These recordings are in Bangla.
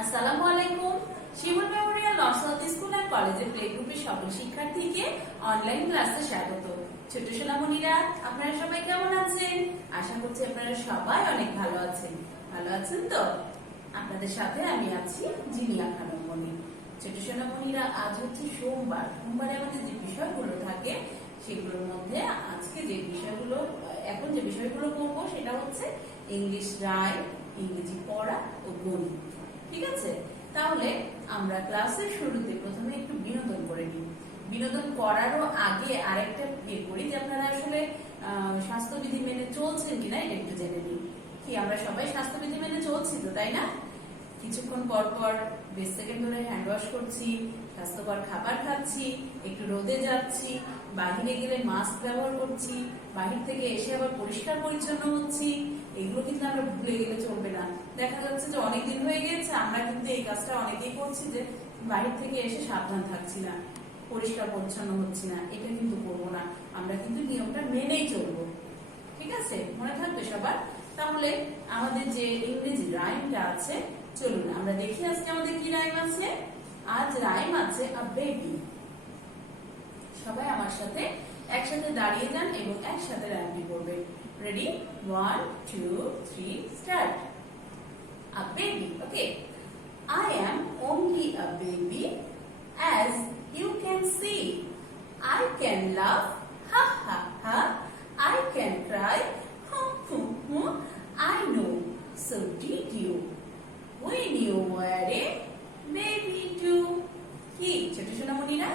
আসসালামু আলাইকুম। শিমুল মেমোরিয়াল নর্থ স্কুল এন্ড কলেজের প্লে গ্রুপের সকল শিক্ষার্থীকে অনলাইন ক্লাসে স্বাগত। ছোট সোনামণিরা, আপনারা সবাই কেমন আছেন? আশা করছি আপনারা সবাই অনেক ভালো আছেন। ভালো আছেন তো? আপনাদের সাথে আমি আছি জিনিয়া খানম মনি। ছোট সোনামণিরা, আজ হচ্ছে সোমবার। সোমবারে আমাদের যে বিষয়গুলো থাকে সেগুলোর মধ্যে আজকে যে বিষয়গুলো এখন যে বিষয়গুলো করবো সেটা হচ্ছে ইংলিশ রাইম, ইংরেজি পড়া ও গণিত। ঠিক আছে, তাহলে আমরা ক্লাসের শুরুতে প্রথমে একটু বিনোদন করে নিই। বিনোদন করারও আগে আরেকটা করি যে আপনারা আসলে স্বাস্থ্যবিধি মেনে চলছেন কিনা এটা একটু জেনে নিই। কি আমরা সবাই স্বাস্থ্যবিধি মেনে চলছি তো, তাই না? কিছুক্ষণ পর পর 20 সেকেন্ড ধরে হ্যান্ড ওয়াশ করছি, স্বাস্থ্যকর খাবার খাচ্ছি, একটু রোদে যাচ্ছি, বাহিরে গেলে মাস্ক ব্যবহার করছি, বাহির থেকে এসে আবার পরিষ্কার পরিচ্ছন্ন হচ্ছি। এগুলো কিন্তু আমরা ভুলে গেলে চলবে না। দেখা যাচ্ছে যে অনেকদিন হয়ে গেছে আমরা কিন্তু এই কাজটা অনেকেই করছি যে বাহির থেকে এসে সাবধান থাকছি না, পরিষ্কার পরিচ্ছন্ন হচ্ছি না। এটা কিন্তু করবো না, আমরা কিন্তু নিয়মটা মেনেই চলবো। ঠিক আছে, মনে থাকবে সবার? তাহলে আমাদের যে ইংরেজি রাইমটা আছে, চলুন আমরা দেখি আজকে আমাদের কি রাইম আছে। আজ রাইম আছে আ বেবি। সবাই আমার সাথে একসাথে দাঁড়িয়ে যান এবং একসাথে রাইমটি করবে। Ready? 1 2 3 start. A baby. Okay. I am only a baby, as you can see. I can laugh, ha ha ha. I can cry, hum hum hum. I know. So did you? When you were a baby too. কি ছোট সোনামণিরা,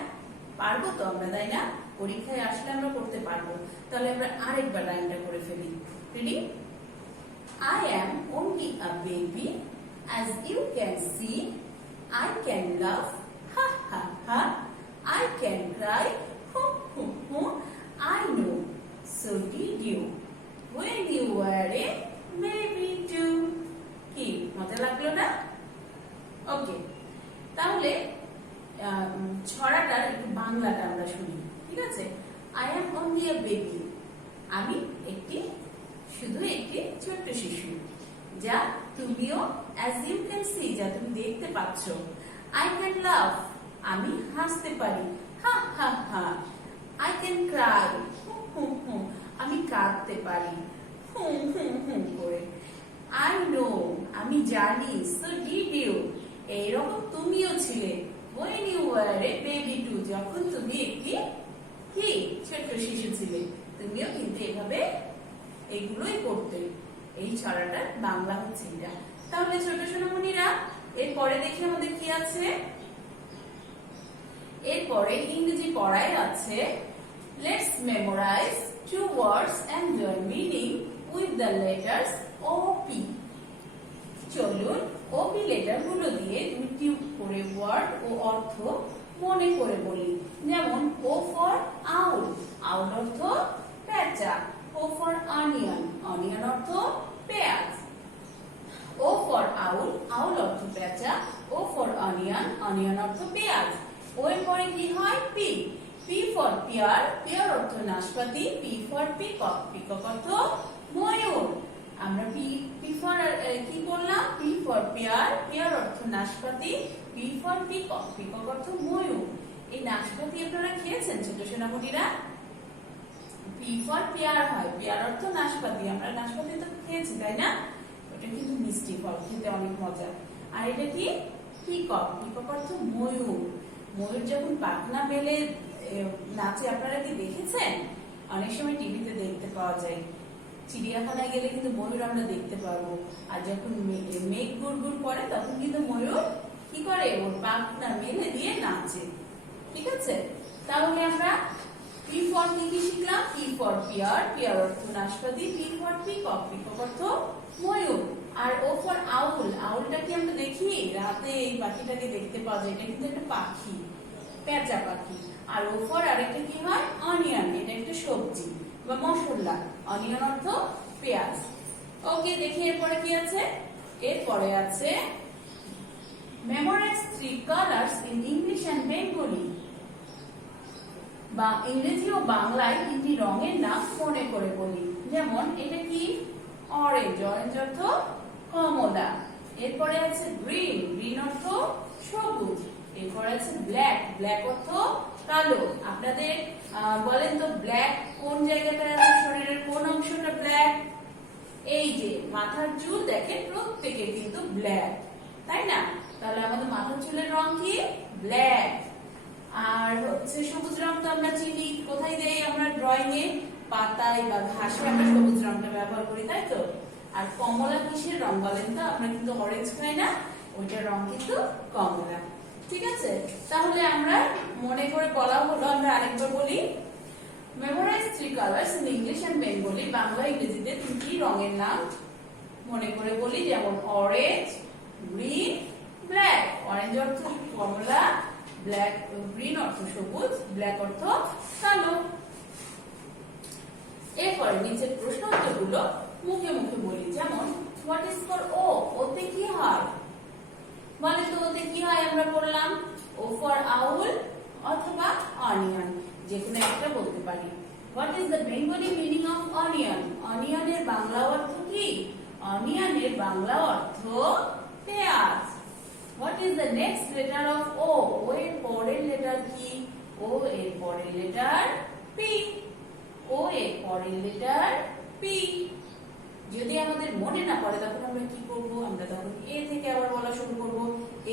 পারবো তো আমরা, তাই না? পরীক্ষায় আসলে আমরা করতে পারবো। তাহলে আমরা আরেকবার লাইনটা করে ফেলি। Ready? I am only a baby, as you can see. I can laugh, ha ha ha. I can cry, hum hum hum. I know. So did you? When you were a baby too. কি মজা লাগলো না? ওকে, তাহলে ছড়াটার একটু বাংলাটা আমরা শুনি। ঠিক আছে? I am only a baby. আমি শুধু একটি ছোট্ট শিশু, যা তুমিও as you can see, যা তুমি দেখতে পাচ্ছ। I can laugh, আমি হাসতে পারি, হা হা হা। I can cry, হুম হুম হুম, আমি কাঁদতে পারি, হুম হুম হুম করে। I know, আমি জানি, so did you, এইরকম তুমিও ছিলে। When you were a baby too, যখন তুমি একটি কি ছোট্ট শিশু ছিলে, তুমিও কিন্তু এভাবে এইগুলোই করতে। এই ছড়াটার বাংলা হচ্ছে এটা। তাহলে ছোট সোনামণিরা, এরপরে দেখি আমাদের কি আছে। এরপরে ইংরেজি পড়ায় আছে let's memorise 2 words and their meaning with the letters OP. চলুন OP লেটার গুলো দিয়ে 2টি করে ওয়ার্ড ও অর্থ মনে করে বলি। যেমন O for owl, owl অর্থ পেঁচা। O for onion, onion অর্থ পেঁয়াজ। O for owl, owl অর্থ পেঁচা। O for onion, onion অর্থ পেঁয়াজ। O এর পরে কি হয়? P, P for pear, pear অর্থ নাশপাতি। P for peacock, peacock অর্থ ময়ূর। আমরা P for কি করলাম? P for pear, pear অর্থ নাশপাতি। P for peacock, peacock অর্থ ময়ূর। এই নাশপাতি আপনারা খেয়েছেন ছোট সোনামণিরা? P for pear হয়, pear অর্থ নাশপাতি। আমরা নাশপাতি তো খেয়েছি, তাই না? এটা কিন্তু মিষ্টি ফল, খেতে অনেক মজা। আর এটা কি? পিকক, পিকক অর্থ ময়ূর। ময়ূর যখন পাখনা মেলে নাচে, আপনারা কি দেখেছেন? অনেক সময় টিভিতে দেখতে পাওয়া যায়। চিড়িয়াখানায় গেলে কিন্তু ময়ূর আমরা দেখতে পারবো। আর যখন মেঘ গুড়গুড় করে তখন কিন্তু ময়ূর কি করে? ওর পাখনা মেলে দিয়ে নাচে। ঠিক আছে, তাহলে আমরা P for কি শিখলাম? P for pear, pear অর্থ নাশপাতি। P for peacock, peacock অর্থ ময়ূর। আর O for owl, owl-টা কি আমরা দেখি? রাতে এই পাখিটাকে দেখতে পাওয়া যায়। এটা কিন্তু একটা পাখি, পেঁচা পাখি। আর O for আরেকটা কি হয়? অনিয়ন, এটা একটা সবজি বা মশলা। অনিয়ন অর্থ পেঁয়াজ। ওকে, দেখি এরপরে কি আছে। এরপরে আছে memorise 3 colors in English and Bengali. বা ইংরেজি ও বাংলায় 3টি রঙের নাম মনে করে বলি। যেমন এটা কি? অরেঞ্জ, অরেঞ্জ অর্থ কমলা। এরপরে আছে গ্রিন, গ্রিন অর্থ সবুজ। এরপরে আছে ব্ল্যাক, ব্ল্যাক অর্থ কালো। আপনাদের বলেন তো ব্ল্যাক কোন জায়গাটা আছে, শরীরের কোন অংশটা ব্ল্যাক? এই যে মাথার চুল দেখেন প্রত্যেকে কিন্তু ব্ল্যাক, তাই না? তাহলে আমাদের মাথার চুলের রং কি? ব্ল্যাক। আর হচ্ছে সবুজ রং তো আমরা চিনি, কোথায় দেই আমরা? ড্রয়িং এ, পাতায় বা ঘাসে আমরা সবুজ রংটা ব্যবহার করি, তাই তো? আর কমলা কিসের রং বলেন তো? আমরা কিন্তু অরেঞ্জ খাই না, ওইটার রং কিন্তু কমলা। ঠিক আছে, তাহলে আমরা মনে করে বলা হলো, আমরা আরেকবার বলি, memorise 3 colours in English and Bengali. বাংলা ইংরেজিতে 3টি রঙের নাম মনে করে বলি, যেমন অরেঞ্জ, গ্রিন, ব্ল্যাক। অরেঞ্জ অর্থ কমলা, ব্ল্যাক গ্রিন অর্থ সবুজ, ব্ল্যাক অর্থ কালো। এরপরে নিচের প্রশ্ন উত্তরগুলো মুখে মুখে বলি, যেমন হোয়াট ইজ ফর ও, ওতে কি হয়? বলেন তো ওতে কি হয়? আমরা পড়লাম ও ফর আউল অথবা অনিয়ন, যে কোনো একটা বলতে পারি। What is the Bengali meaning of onion? অনিয়নের বাংলা অর্থ কি? অনিয়নের বাংলা অর্থ পেঁয়াজ। What is the next letter of O? O এর পরের লেটার কি? ও এর পরের লেটার পি। ও এর পরের লেটার পি। যদি আমাদের মনে না পড়ে তখন আমরা কি করব? আমরা তখন এ থেকে আবার বলা শুরু করব।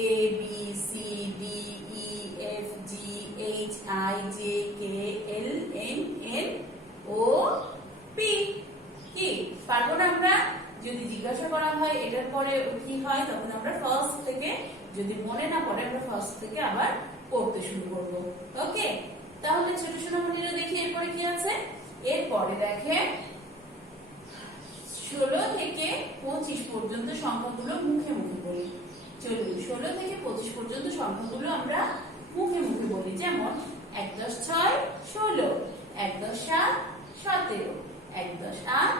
A B C D E F G H I J K L M N O P. কি পারবো না আমরা? যদি জিজ্ঞাসা করা হয় এটার পরে কি হয়, তখন আমরা ফার্স্ট থেকে, যদি মনে না পড়ে আমরা ফার্স্ট থেকে আবার পড়তে শুরু করব। ওকে, তাহলে ছোট সোনামণিরা দেখি এরপরে কি আছে। এরপরে দেখে 16 থেকে 25 পর্যন্ত সংখ্যাগুলো মুখে মুখে বলি। চলুন 16 থেকে 25 পর্যন্ত সংখ্যাগুলো আমরা মুখে মুখে বলি, যেমন 1 10 6 16, 1 10 7 17, 1 10 8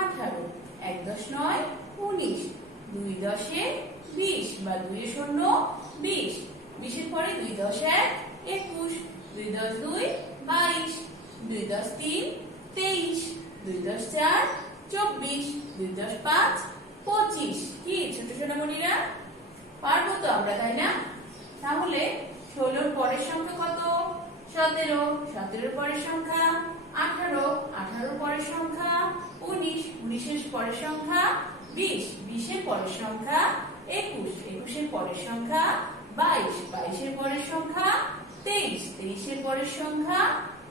18, 1 10 9 19, 2 10 20 বা 2 শূন্য 20, 20 এর পরে 2 10 1 21, 2 10 2 22, 2 10 3 23, 2 10 4 24, 2 10 5 25। কি ছোট সোনামণিরা পারবো তো আমরা, তাই না? তাহলে 16 পরের সংখ্যা কত? 17, 17 পরের সংখ্যা 18, 18 পরের সংখ্যা 19, 19 পরের সংখ্যা 20, 20 পরের সংখ্যা 21, 21 পরের সংখ্যা 22, 22 পরের সংখ্যা 23, 23 পরের সংখ্যা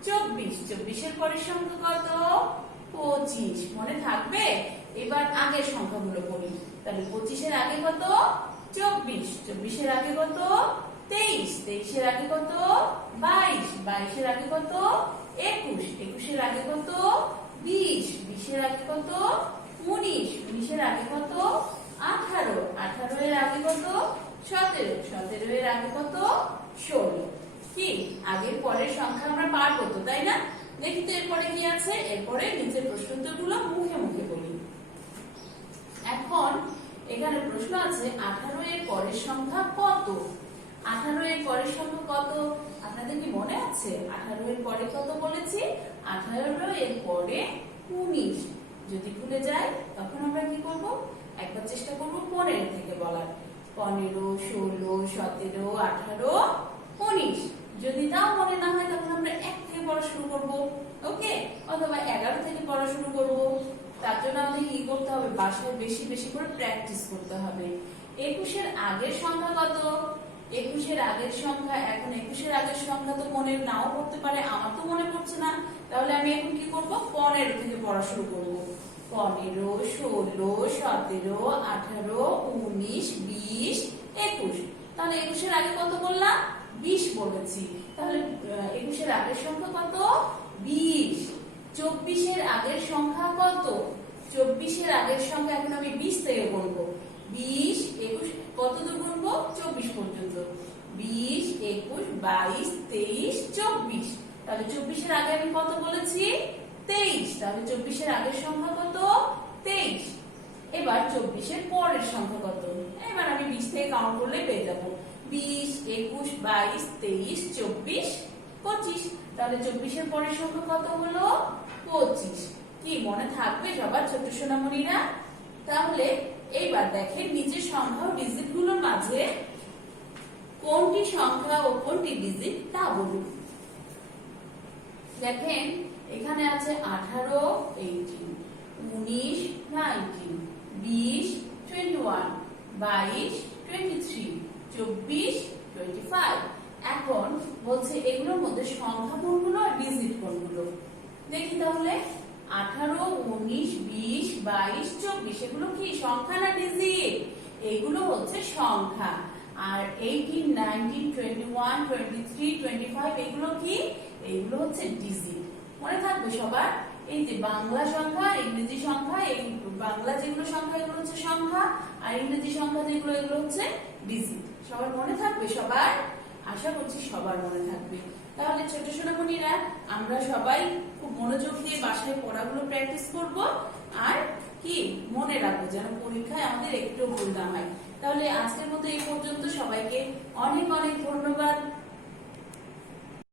24, 24 পরের সংখ্যা কত? 25। মনে থাকবে? এবার আগের সংখ্যাগুলো পড়ি। তাহলে 25 এর আগে কত? 24, 24 এর আগে কত? 23, 23 এর আগে কত? 22, 22 এর আগে কত? 21, 21 এর আগে কত? 20, 20 এর আগে কত? 19, 19 এর আগে কত? 18, 18 এর আগে কত? 17, 17 এর আগে কত? 16। কি আগের পরের সংখ্যা আমরা পারবো তো, তাই না? দেখি তো এরপরে কি আছে। এরপরে নিচের প্রশ্নোত্তরগুলো মুখে মুখে বলি। এখন এখানে প্রশ্ন আছে 18 এর পরের সংখ্যা কত? 18 এর পরের সংখ্যা কত? আপনাদের কি মনে আছে 18 এর পরে কত বলেছি? 18 এর পরে 19। যদি ভুলে যায় তখন আমরা কি করব? একবার চেষ্টা করব 15 থেকে বলার। 15, 16, 17, 18, 19। যদি তাও মনে না হয় তখন আমরা 1 থেকে পড়া শুরু করব। ওকে, অথবা 11 থেকে পড়া শুরু করব। তার জন্য আমাদের কি করতে হবে? বাসায় বেশি বেশি করে প্র্যাকটিস করতে হবে। 21 এর আগের সংখ্যা কত? 21 এর আগের সংখ্যা, এখন 21 এর আগের সংখ্যা তো মনে নাও পড়তে পারে, আমার তো মনে পড়ছে না। তাহলে আমি এখন কি করব? 15 থেকে পড়া শুরু করব। 15, 16, 17, 18, 19, 20, 21। তাহলে 21 এর আগে কত বললাম? 20 বলেছি। তাহলে 21 এর আগের সংখ্যা কত? 20। 24 এর আগের সংখ্যা কত? 24 এর আগের সংখ্যা এখন আমি 20 থেকে গুনবো। 20, 21 কত দূর গুনবো? 24 পর্যন্ত। 20, 21, 22, 23, 24। তাহলে 24 এর আগে আমি কত বলেছি? 23। তাহলে 24 এর আগের সংখ্যা কত? 23। এবার 24 এর পরের সংখ্যা কত? এবার আমি 20 থেকে কাউন্ট করলে পেয়ে যাবো। 20, 21, 22, 23, 24, 25। তাহলে 24 এর পরের সংখ্যা কত হলো? 25। কি মনে থাকবে সবার ছোট সোনামণিরা? তাহলে এইবার দেখেন নিচের সংখ্যা ও ডিজিট গুলোর মাঝে কোনটি সংখ্যা ও কোনটি ডিজিট তা বলুন। দেখেন এখানে আছে 18, 18, 19, 19, 20, 21, 22, 23, 24, 25। এখন বলছে এগুলোর মধ্যে সংখ্যা কোনগুলো আর ডিজিট কোনগুলো। দেখি তাহলে 18, 19, 20, 22, 24 এগুলো কি সংখ্যা না ডিজিট? এগুলো হচ্ছে সংখ্যা। আর 18, 19, 21, 23, 25 এগুলো কি? এগুলো হচ্ছে ডিজিট। মনে থাকবে সবার? এই যে বাংলা সংখ্যা, ইংরেজি সংখ্যা, এই বাংলা যেগুলো সংখ্যা এগুলো হচ্ছে সংখ্যা, আর ইংরেজি সংখ্যা যেগুলো এগুলো হচ্ছে ডিজিট। সবার মনে থাকবে? সবার আশা করছি সবার মনে থাকবে। তাহলে ছোট সোনামণিরা আমরা সবাই খুব মনোযোগ দিয়ে বাসায় পড়াগুলো প্র্যাকটিস করব, আর কি মনে রাখবো যেন পরীক্ষায় আমাদের একটু ভুল না হয়। তাহলে আজকের মতো এই পর্যন্ত। সবাইকে অনেক অনেক